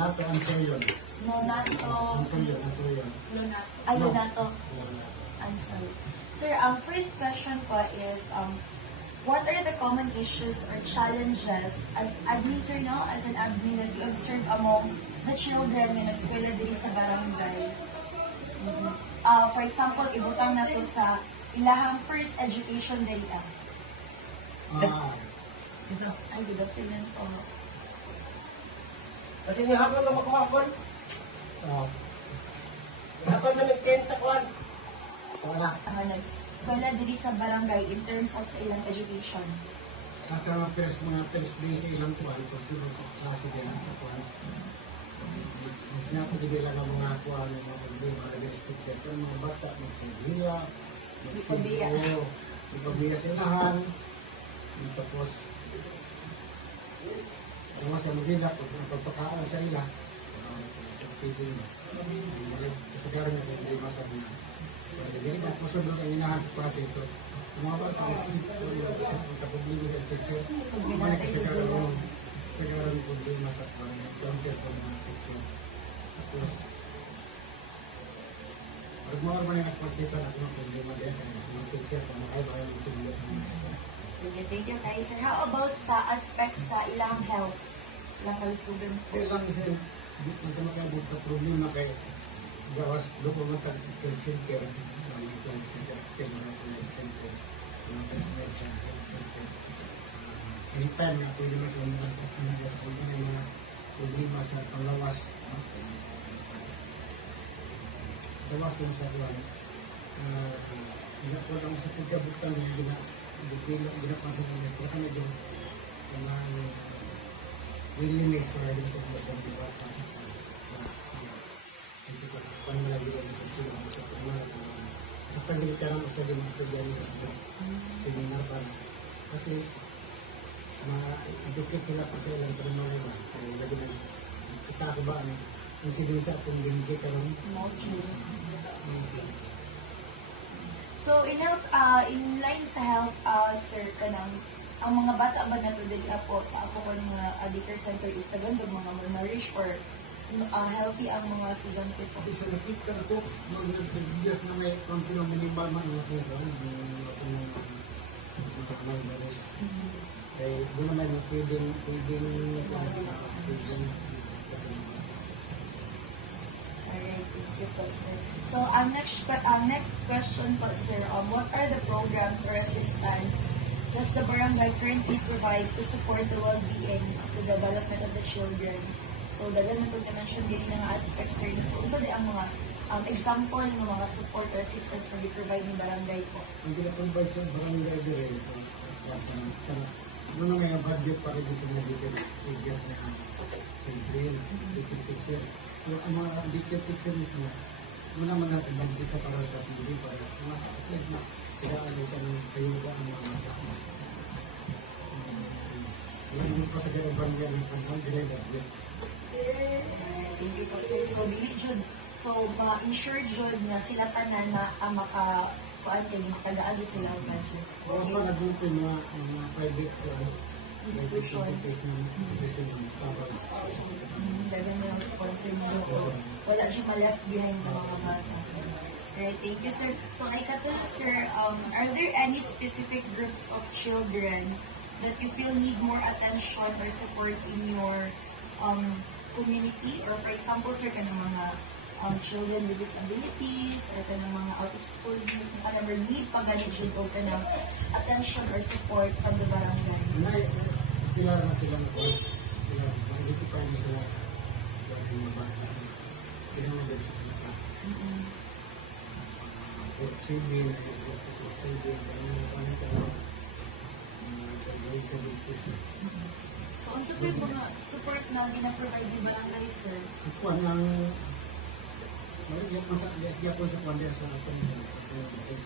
Nato ang sayon. Nonato. Ang sayon. Lonato. Answer. Sir, first question po is, what are the common issues or challenges as admin, sir, no? As an admin that you observe among the children na nag-eskwela diri sa barangay? For example, ibutang na to sa ilahang first education data. Ay, good afternoon po. Kasi nga hapon na makuhapon. Hapon na nag-10 sa kwan. Wala. Nag-eskwela diri sa barangay in terms of sa ilang education. Sa mga first day sa ilang kuwan, kung sino sa klase din sa kuwan. Mas napagigil lang ang mga kuwan, mga respected, mga bata, magsibiya, magsibiya sa inahan, tapos, ang mga sa magila, kung pagpakaan sa ila, pagpipin mo. Kasagaran niya kung hindi masabi na. Jadi nak masuk dulu inahan sa proses. So, mga bata, kapag-libig ang teacher, mga kasagaran kung hindi masabi na. Counter sa mga teacher. Tapos, pag mga mga nakapagkita na kung hindi mag-enta, mga teacher, kung makaiba yung sulit. Thank you kayo, sir. How about sa aspects sa ilang health? Ilang kalusugan po? Kailang kasi, magkamakabog ka problema kay gawas lupa mo tag-tension care ng itong tension care ng tension care. Anytime na pwede mas umungan kung may mga problema sa panglawas. Lawas ko sa kuwan. Hindi ko lang sa pagkabutan ng ginapasok ng kasi medyo willingness or dito ko sa bibata sa pangalagi ng sila sa pangalagi. Basta militaran sa mga problema sa seminar pa. At least, ma-educate sila pa sa ilang pangalagi. Kaya lagi na, kita ko ba, yung sige sa atong binigay ka lang. So, in health, in line sa health, sir, kanang, ang mga bata ba na tudali po sa ako ko mga daycare center is tagandog mga malnourished or healthy ang mga estudyante po? Kasi sa nakita na ito, nung nag-bigyan na may kampinang minibaman ng mga kaya doon naman yung pwedeng Alright, thank you po, sir. So, ang next question po, sir, what are the programs or assistance does the barangay currently provide to support the well-being of the development of the children? So, dagan na pag-mention din ng aspects, sir. So, unsa di ang mga example ng mga support or assistance na di-provide ng barangay po? ang pinaprovide sa barangay dire ano na may budget para sa mga dikit na children, dikit teacher. So, ang mga dikit teacher mismo, naman natin budget sa para sa pili para mga kapatid na kaya ano ka ng kayuba ang mga masakit. Yan yung pasagara barangay ng kanang dire budget. Thank you po, sir. So, dili jud. So, ma-insure jud na sila tanan na makagaagi sila ang budget. Oo pa nagpunto yung mga private Institutions. Dagan na yung sponsor mo. So, wala siya ma-left behind ng mga bata. Alright, thank you, sir. So, ay katulad, sir, are there any specific groups of children that you feel need more attention or support in your community? Or for example, sir, ka ng mga children with disabilities or ka ng mga out-of-school youth na ka need pag-ganit o ka ng attention or support from the barangay? Pilar na sila na po. Pilar. Hindi pa na sila. Yung mga bata. Pinamagod sa kanila. Sibin. So, ang sa mga support na ginaprovide ni barangay, sir? Ikuan ng Iyak ko sa panda sa atong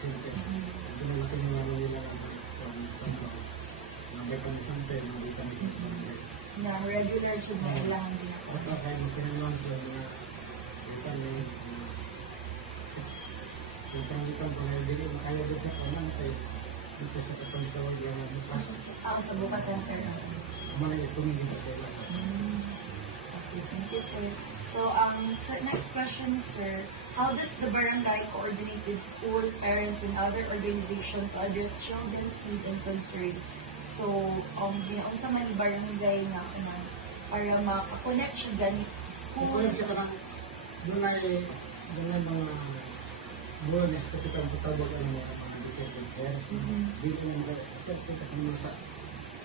center. Ito na natin yung ano nila may pang-center, may pang-center. Na regular siya na ilang At kaya magkailangan sa mga yung pangitan ko na hindi makaya din sa kanan ay dito sa kapalitawag yan ang bukas. Sa bukas center. Mga ito hindi pa sila. Okay, thank you, sir. So, next question, sir. How does the barangay coordinate with school, parents, and other organizations to address children's need and concern? So, ginaon sa man barangay na para makakonect siya ganit sa school. Kung siya ka lang, doon ay mga buwan na sa kapitang putabog ang mga detective sir. Dito na mga kita kami sa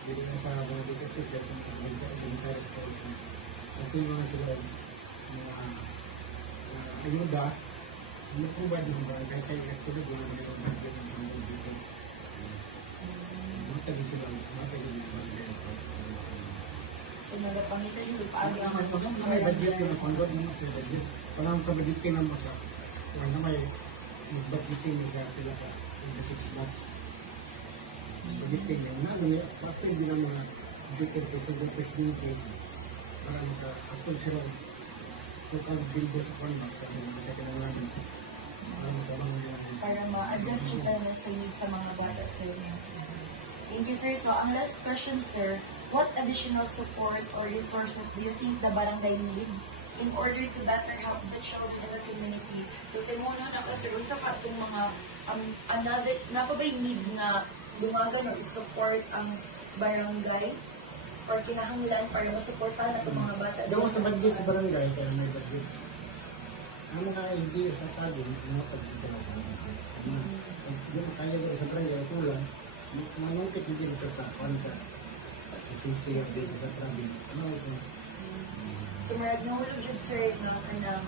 dito na sa mga detective sir sa mga military station. At yung mga sila mga ayuda, napubad yung mga kahit tulad yung mga dito. Matagin sila, matagin yung mga So, nagapangita yung paano may budget yung pangod mo sa budget. Panahon sa budget tingnan mo sa kung may budgeting mo sa sila ka in the 6 months. Budgeting yun. Ano pati din ang mga budget ko sa presidente para sa actual sila kung ang builder sa kanya sa kinalaman. para ma-address siya talaga sa needs sa mga bata, sir. Thank you, sir. So, ang last question, sir. What additional support or resources do you think the barangay need in order to better help the children in the community? So, sa muna na ko, sir, sa katong mga, another, napabay need na dumagan o support ang barangay or kinahanglan para masuportahan na itong mga bata? Daw sa budget sa barangay, kaya may budget. Ang mga hindi sa tabi, mga pag-ibig na budget. Yung kaya daw sa barangay, tulang, manungkit hindi ito sa kwansa. Safety of data sa tabi. Ano ito? So, marag nahulog yun, sir, na kanang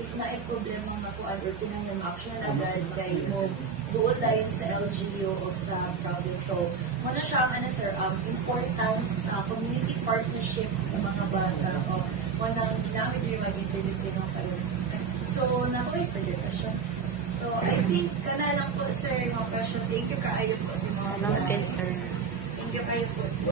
if na ay problema makuan or pinangyang action na agad kay mo buod dahil sa LGU o sa province. So, muna siya ang sir, importance sa community partnership sa mga bata o manang ginamit yung mag-introduce din ng kayo. So, nakuha for the questions. So, I think kana lang po, sir, yung mga question. Thank you kaayo po sa mga Salamat kay sir. Thank you kayo po, sir.